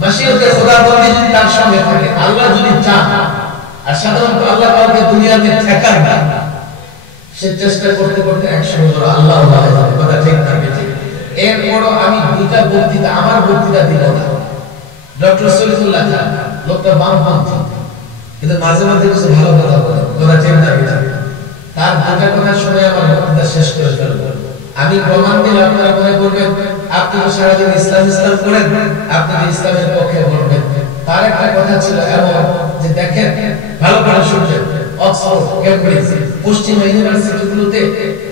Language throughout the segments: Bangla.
মাশিয়াতে খোদাবন্দি যদি তার সঙ্গে থাকে, আল্লাহ যদি চান, আর সাধারণত আল্লাহ কাউকে দুনিয়াতে ঠেকান না, সে চেষ্টা করতে করতে একসময় বড় আল্লাহ হয়ে যাবে। কথা ঠিক না ঠিক? এরপরও আমি দুইটা বক্তৃতা, আমার বক্তৃতা দিব না। ডক্টর সলিমুল্লাহ খান লোকটা বামপন্থী, কিন্তু মাঝে মাঝে কিছু ভালো কথা বলে। কথা ঠিক না ঠিক? তার দুটা কথা শুনে আমার বক্তৃতা শেষ করে ফেলবো। আমি প্রমাণ দিলে আপনারা মনে করবেন আপনি তো সারাদিন ইসলাম ইসলাম করেন, আপনি তো ইসলামের পক্ষে বলবেন। তার একটা কথা ছিল এমন যে দেখেন, ভালো করে শুনবেন, অক্সফোর্ড, কেমব্রিজ, পশ্চিমা ইউনিভার্সিটিগুলোতে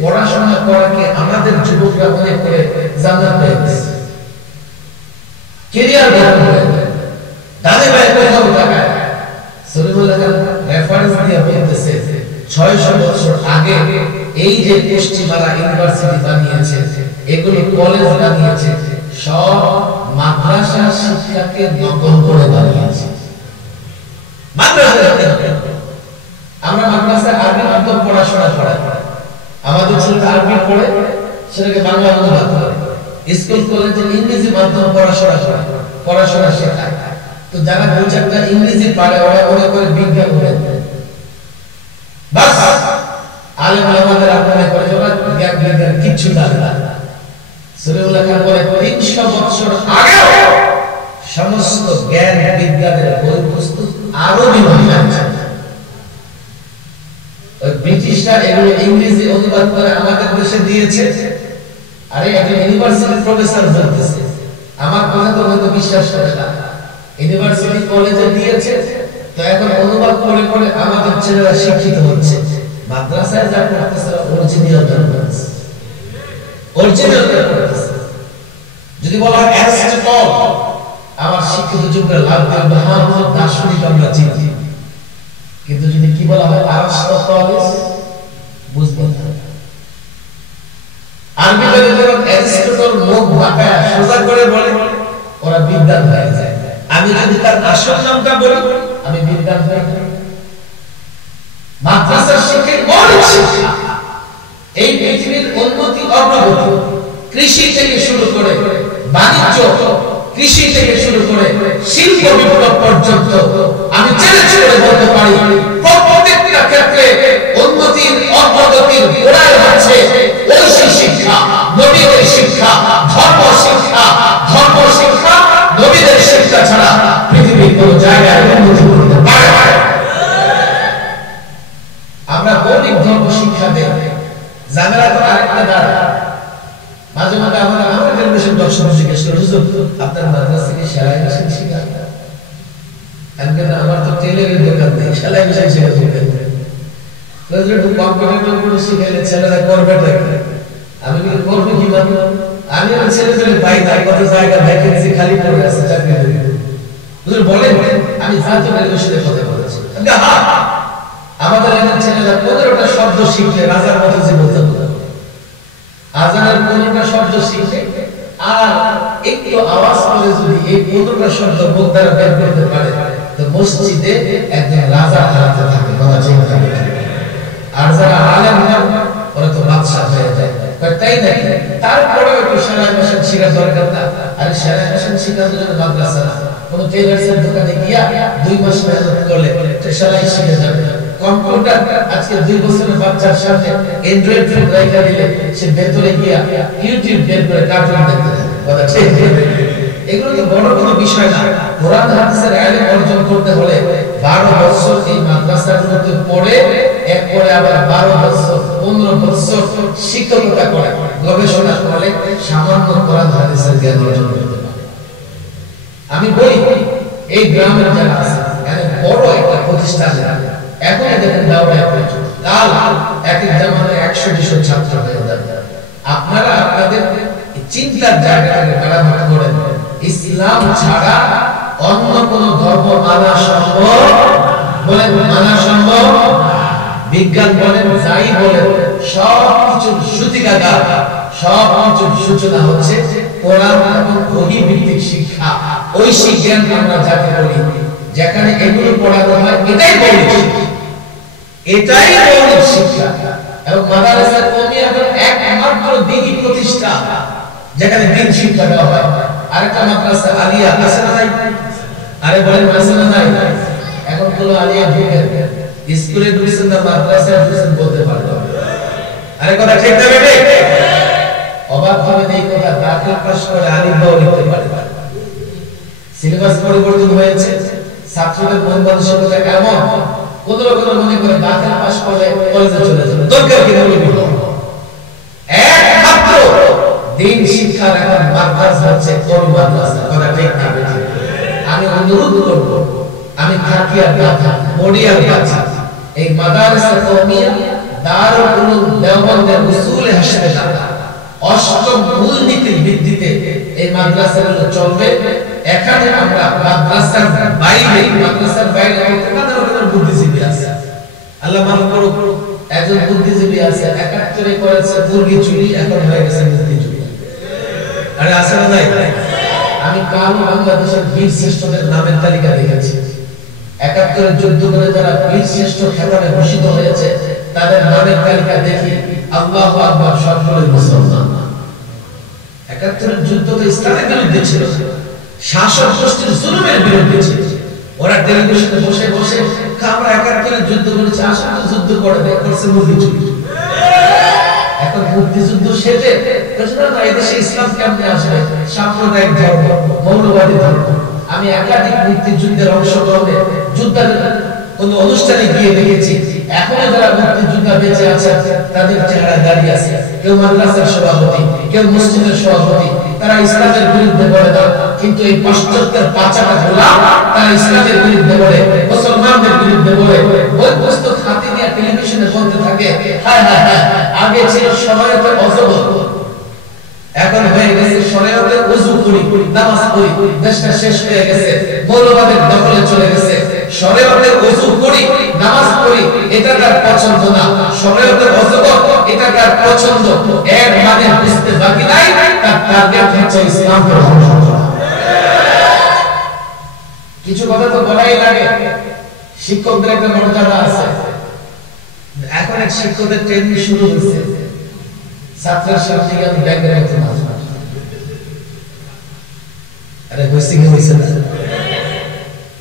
পড়াশোনা করাকে আমাদের যুবকরা মনে করে জান্নাত পেয়ে গেছে, ক্যারিয়ার গঠন করে দাদে ভাই কোথাও টাকায়। সলিমুল্লাহ খান রেফারেন্স দিয়ে বলতেছে 600 বছর আগে এই যে পশ্চিমারা ইউনিভার্সিটি বানিয়েছে, এগুলো কলেজ বানিয়েছে, সব মাদ্রাসা শিক্ষাকে নকল করে বানিয়েছে। আমরা মাদ্রাসায় আরবি মাধ্যম পড়াশোনা করাই, আমাদের ছেলেটা আরবি পড়ে সেটাকে বাংলা অনুবাদ করে, স্কুল কলেজে ইংরেজি মাধ্যম পড়াশোনা শেখায়। তো যারা দুই চারটা ইংরেজি পারে ওরা মনে করে বিজ্ঞান পড়ে, বাস আলেম আমাদের মনে করে যে ওরা জ্ঞান বিজ্ঞান কিচ্ছু জানে না। সলিমুল্লাহ খান বলে 300 বছর আগে সমস্ত জ্ঞান বিজ্ঞানের বই পুস্তক আরবি ভাষায়, ওই ব্রিটিশরা এগুলো ইংরেজি অনুবাদ করে আমাদের দেশে দিয়েছে। আরে একটা ইউনিভার্সিটি প্রফেসর বলতেছে, আমার কথা তো হয়তো বিশ্বাস করে না, ইউনিভার্সিটি কলেজে দিয়েছে, তো এখন অনুবাদ করে করে আমাদের ছেলেরা শিক্ষিত হচ্ছে। মাদ্রাসায় যা পড়তেছে অরিজিনাল পড়তেছে, অরিজিনাল পড়তেছে। যদি বলা হয় অ্যারিস্টটল, আমার শিক্ষিত যুগের লাগবে মহান দার্শনিক আমরা চিনি, কিন্তু যদি কি বলা হয় আরিস্টটলিস, বুঝবেন না। আরবিতে যখন অ্যারিস্টটল মুখ বাঁকায় সোজা করে বলে, ওরা বিজ্ঞান হয়ে যায়। আমি যদি তার আসল নামটা বলি, আমি বিজ্ঞান হয়ে যাই। মাদ্রাসার শিক্ষা মৌলিক শিক্ষা, এই পৃথিবীর উন্নতি অগ্রগতি, কৃষি থেকে শুরু করে বাণিজ্য, কৃষি থেকে শুরু করে শিল্প বিপ্লব পর্যন্ত আমি চ্যালেঞ্জ করে বলতে পারি প্রত্যেকটা ক্ষেত্রে উন্নতির অগ্রগতির গোড়ায় হচ্ছে ঐশী শিক্ষা, নবীদের শিক্ষা, ধর্ম শিক্ষা। ধর্ম শিক্ষা, নবীদের শিক্ষা ছাড়া পৃথিবীর কোন জায়গায় উন্নতি করতে পারে না। আমরা মৌলিক ধর্ম শিক্ষা দেই, জানারা তো আরেকটা দ্বারা। মাঝে মাঝে আমাদের জেনারেশন দর্শন জিজ্ঞেস করে, আপনার মাদ্রাসা থেকে সেলাই মেশিন শিখান? আমার তো টেলারের দোকান নেই, সেলাই মেশিন শেখাতে হবে, একটু কম্পিউটার করে শিখাইলে ছেলেরা করবে। আমি কিন্তু করবো কিভাবে? আমি আমার ছেলে ছেলে পাই না, কত জায়গা ভ্যাকেন্সি খালি পড়ে আছে, চাকরি বলেন। আমি জাতীয় রেডিওর কথা বলেছি, আমাদের এখানে ছেলেরা 15টা শব্দ শিখলে রাজার মতো জীবন যাপন, আজানের 15টা শব্দ শিখলে আর একটু আওয়াজ করে যদি এই 15টা শব্দ মুখ দ্বারা বের করতে পারে, তো মসজিদে একজন রাজা হারাতে থাকে। কথা ঠিক থাকে। আর যারা আলেম হয় ওরা তো বাদশা হয়ে যায়, তাই নাকি? তারপরে একটু সেলাই মেশিন শেখার দরকার না। আর সেলাই মেশিন শেখানোর জন্য মাদ্রাসা না, কোন টেলার্সের দোকানে গিয়া 2 মাস মেহনত করলে সেলাই শিখে যাবে। কম্পিউটার আজকে 2 বছরের বাচ্চার সাথে অ্যান্ড্রয়েড ফোন রাখা দিলে সে ভেতরে গিয়া ইউটিউব বের করে কার্টুন দেখতে থাকে। কথা ঠিক। এগুলো তো বড় কোনো বিষয় না। কোরআন হাদিসের ইলম অর্জন করতে হলে 12 বছর এই মাদ্রাসাগুলোতে পড়ে, এরপরে আবার 12 বছর 15 বছর শিক্ষকতা করে গবেষণা করে সামান্য কোরআন হাদিসের জ্ঞান অর্জন করতে পারে। আমি বলি এই গ্রামের যারা আছে, এখানে বড় একটা প্রতিষ্ঠান, এখন দেখেন দাওরায় কাল এক এক জামাতে 100-200 ছাত্র হয়ে যাবে। আপনারা আপনাদের চিন্তার জায়গাটাকে মেরামত করেন। ইসলাম ছাড়া অন্য কোন ধর্ম মানা সম্ভব? বলেন মানা সম্ভব? বিজ্ঞান বলেন, যাই বলেন, সবকিছুর সূতিকাগার, সবকিছুর সূচনা হচ্ছে কোরআন এবং ওহী ভিত্তিক শিক্ষা। ঐশী জ্ঞান আমরা যাকে বলি, যেখানে এগুলো পড়ানো হয়, এটাই মৌলিক শিক্ষা, এটাই মৌলিক শিক্ষা। এবং মাদ্রাসা কওমিয়া এখন একমাত্র দ্বীনি প্রতিষ্ঠান যেখানে দ্বীন শিক্ষা দেওয়া হয়। আরেকটা মাদ্রাসা আলিয়া আছে না? আরে বলেন মাসে না নাই এখন তো আলিয়া ঢুকেন স্কুলে ঢুকছেন না মাদ্রাসায় ঢুকছেন বলতে পারবে আরে কথা ঠিক না বেটে অবাক হবে এই কথা দাখিল পাস করে আলিম বাও লিখতে পারে সিলেবাস পরিবর্তন হয়েছে ছাত্রদের মন মানসিকতা এমন কোন রকম মনে করে দাখিল পাস করে কলেজে চলে যাবে দরকার কি বলবো একমাত্র দিন শিক্ষার এখন মাদ্রাসা হচ্ছে কওমি মাদ্রাসা কথা ঠিক না বেটে আমি অনুরোধ করব আমি থাকিয়ার কথা মডিয়ার কথা এই মাদ্রাসা কওমিয়া দারুল উলুম দেওবন্দের উসুলে হাসপাতাল অষ্টম মূলনীতির ভিত্তিতে এই মাদ্রাসাগুলো চলবে এখানে আমরা মাদ্রাসার বাইরে আমাদের বুদ্ধিজীবী আছে আল্লাহ মাফ করুক একজন বুদ্ধিজীবী আছে ৭১ এ করেছে মুরগি চুরি এখন হয়ে গেছে মুরগি চুরি আরে আছে না নাই আমি কাল বাংলাদেশের বীর শ্রেষ্ঠদের নামের তালিকা দেখেছি ৭১ এর যুদ্ধ করে যারা বীর শ্রেষ্ঠ খেতাবে ভূষিত হয়েছে তাদের নামের তালিকা দেখি আল্লাহু আকবার সকলের মুসলমান ৭১ এর যুদ্ধ তো ইসলামের বিরুদ্ধে ছিল শাসক গোষ্ঠীর জুলুমের বিরুদ্ধে ছিল ওরা টেলিভিশনে বসে বসে আমরা ৭১ এর যুদ্ধ করেছি আসলে যুদ্ধ করে করছে মুরগি চুরি এখন মুক্তিযুদ্ধ শেষে প্রশ্ন না এদেশে ইসলাম কেমনে আসবে সাম্প্রদায়িক ধর্ম মৌলবাদী ধর্ম আমি একাধিক মুক্তিযুদ্ধের অংশগ্রহণে যুদ্ধের কোন অনুষ্ঠানে গিয়ে দেখেছি এখনো যারা মুক্তিযোদ্ধা বেঁচে আছে তাদের চেহারা দাঁড়িয়ে আছে কেউ মাদ্রাসার সভাপতি কেউ মসজিদের সভাপতি তারা ইসলামের বিরুদ্ধে বলে না কিন্তু এই পাশ্চাত্যের পাচাটা গোলাম তারা ইসলামের বিরুদ্ধে বলে মুসলমানদের বিরুদ্ধে বলে ওই পুস্তক হাতে নিয়ে টেলিভিশনে বলতে থাকে হায় হায় হায় আগে ছিল শরীয়তে অজব এখন হয়ে গেছে শরীয়তে ওযু করি নামাজ পড়ি দেশটা শেষ হয়ে গেছে মৌলবাদের দখলে চলে গেছে শরীয়তে ওযু করি নামাজ পড়ি এটা তার পছন্দ না শরীয়তে অজব এটা তার পছন্দ এর মানে বুঝতে বাকি নাই তার টার্গেট হচ্ছে ইসলামকে ধ্বংস করা কিছু কথা তো বলাই লাগে শিক্ষকদের একটা মর্যাদা আছে এখন এক শিক্ষকদের ট্রেনিং শুরু হয়েছে ছাত্রের সামনে গিয়ে ব্যাংকের মতো নাচ আরে হয়েছে কি হয়েছে না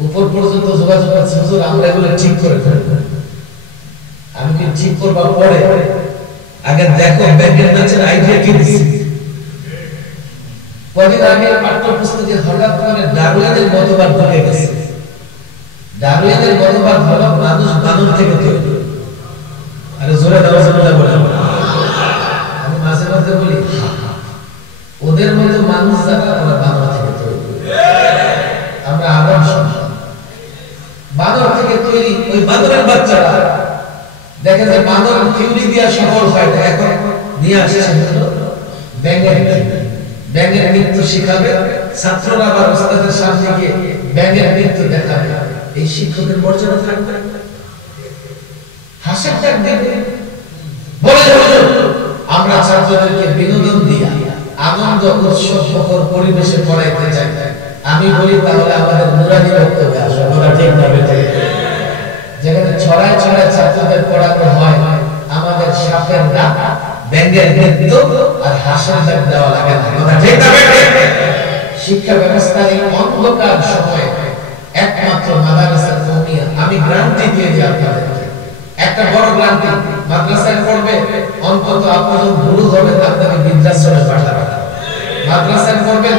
উপর পর্যন্ত যোগাযোগ আছে হুজুর আমরা এগুলো ঠিক করে ফেলব আমি কি ঠিক করবার পরে আগে দেখো ব্যাংকের নাচের আইডিয়া কি দিছি কদিন আগে পাঠ্যপুস্তকে হঠাৎ করে ডারউইনের মতবাদ ঢুকে গেছে ডারউইনের মতবাদ হলো মানুষ বানর থেকে তৈরি আরে জোরে দাওয়াজুল্লাহ বলেন আমি মাঝে মাঝে বলি ওদের মতো মানুষ যারা ওরা বানর থেকে তৈরি আমরা আদম সন্তান বানর থেকে তৈরি ওই বানরের বাচ্চারা দেখে যে বানর থিওরি দিয়া সফল হয় না এখন নিয়ে আসছে ব্যাঙের নৃত্য শিখাবে ছাত্ররা আবার ওস্তাদের সামনে গিয়ে ব্যাঙের নৃত্য দেখাবে এই শিক্ষকের মর্যাদা থাকবে হাসির ডাক দেবে বলে আমরা ছাত্রদেরকে বিনোদন দিয়া আনন্দ উৎসব মুখর পরিবেশে পড়াইতে চাই আমি বলি তাহলে আমাদের নুরানি বক্তব্যে আসো কথা ঠিক না বেটে যেখানে ছড়ায় ছড়ায় ছাত্রদের পড়ানো হয় আমাদের সাপের ডাক ব্যাঙের নৃত্য আর হাসির ডাক দেওয়া লাগে না কথা ঠিক না বেটে শিক্ষা ব্যবস্থার এই অন্ধকার সময়ে একমাত্র মাদ্রাসা কওমিয়া আমি গ্যারান্টি দিয়ে দিই আপনাদেরকে একটা বড় গ্যারান্টি মাদ্রাসায় পড়বে অন্তত আপনার গুরু হবে আপনাকে বৃদ্ধাশ্রমে পাঠাবে মাদ্রাসায় পড়বে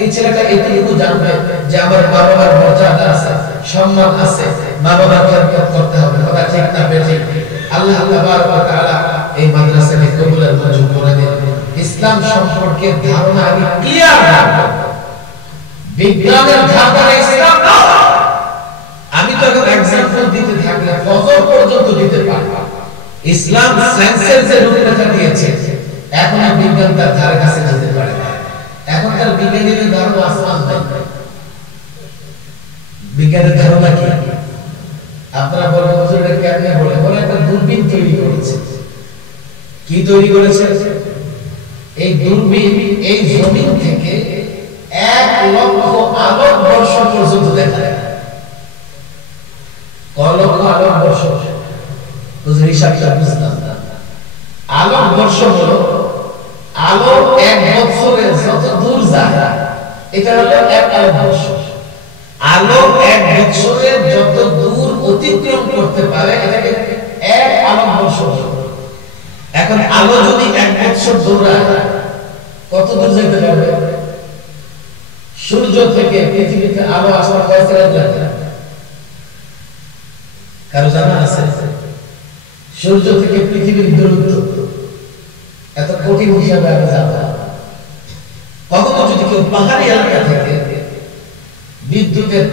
এই ছেলেটা এটুকু জানবে যে আমার মা বাবার মর্যাদা আছে সম্মান আছে মা বাবার খেদমত করতে হবে কথা ঠিক না বেঠি আল্লাহ তাবারক ওয়া তাআলা এই মাদ্রাসাকে কবুলের মঞ্জুর করে দেন ইসলাম সম্পর্কে ধারণা আগে ক্লিয়ার রাখো বিজ্ঞানের ধারণা ইসলাম না আমি তো এখন एग्जांपल দিতে থাকলে ফজর পর্যন্ত দিতে পারবো ইসলাম সায়েন্সের যে রূপরেখা দিয়েছে এখন বিজ্ঞান তার ধারে কাছে যেতে পারে না এখনকার বিজ্ঞানীর ধারণা আসমান নাই বিজ্ঞানের ধারণা কি আপনারা বলেন হুজুর এটা কেমনে বলে একটা দূরবীন তৈরি করেছে কি তৈরি করেছে এই দূরবীন এই জমিন থেকে 1 লক্ষ আলোক বর্ষ পর্যন্ত দেখা যায় কয় লক্ষ আলোক বর্ষ হুজুর হিসাবটা বুঝতাম না আলোক বর্ষ হলো আলো 1 বছরে যত দূর যায় এটা হলো 1 আলোক বর্ষ আলো এক বছরে যত দূর অতিক্রম করতে পারে এটাকে এক আলোকবর্ষ। এখন আলো যদি এক বছর দৌড়ায় কত দূর যেতে পারবে? সূর্য থেকে পৃথিবীতে আলো আসতে কয় সেকেন্ড লাগে? কারো জানা আছে? সূর্য থেকে পৃথিবীর দূরত্ব এত কঠিন হিসাবে আমি জানবো। কখনো যদি কেউ পাহাড়ি এলাকা থেকে বিদ্যুতের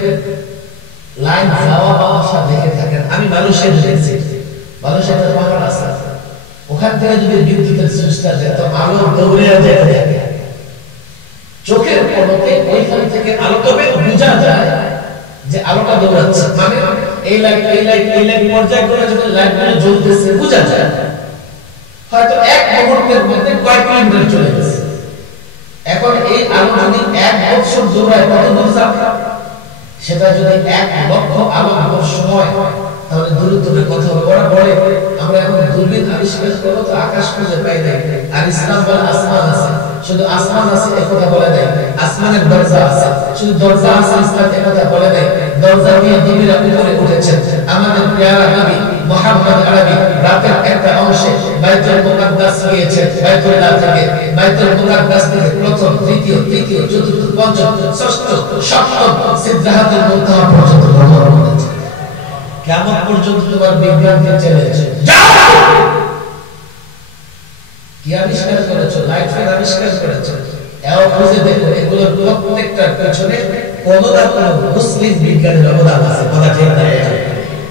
লাইন যাওয়া আসা দেখে থাকেন, আমি মানুষের দেখছি, মানুষের একটা পাহাড় আছে, ওখান থেকে যদি বিদ্যুতের সুইচটা যেত আলো দৌড়ে যেতে থাকে চোখের পলকে, ওইখান থেকে আলো তবে বোঝা যায় যে আলোটা দৌড়াচ্ছে, মানে এই লাইট এই লাইট এই লাইট পর্যায়ক্রমে যখন লাইটগুলো জ্বলতেছে বোঝা যায় হয়তো এক মুহূর্তের মধ্যে কয়েক কিলোমিটার চলে গেছে। এখন এই আলো যদি এক বছর দৌড়ায় কত দূর যাবে? সেটা যদি 1,00,000 আলোকবর্ষ হয় তাহলে দূরত্বের কথা বলে আমরা এখন দূরবীন আবিষ্কার করব তো আকাশ খুঁজে পাই নাই, আর ইসলাম বলে আসমান আছে, শুধু আসমান আছে এ কথা বলে নাই, আসমানের দরজা আছে, শুধু দরজা আছে ইসলাম এ কথা বলে নাই, দরজা দিয়ে নবীরা উপরে উঠেছেন। আমাদের প্রিয় নবী মুহাম্মদ আরবি রাতের একটা অংশে বাইতুল মুকাদ্দাস গিয়েছেন, বাইতুল্লাহ থেকে, বাইতুল মুকাদ্দাস থেকে প্রথম দ্বিতীয় তৃতীয় চতুর্থ পঞ্চম ষষ্ঠ সপ্তম সিদরাতুল মুনতাহা পর্যন্ত ভ্রমণ করেছেন। কিয়ামত পর্যন্ত তোমার বিজ্ঞানকে চ্যালেঞ্জ, যাও কি আবিষ্কার করেছো? লাইট ফ্যান আবিষ্কার করেছো, এও খুঁজে দেখো এগুলোর প্রত্যেকটার পেছনে কোনো না কোনো মুসলিম বিজ্ঞানের অবদান আছে। কথা ঠিক না?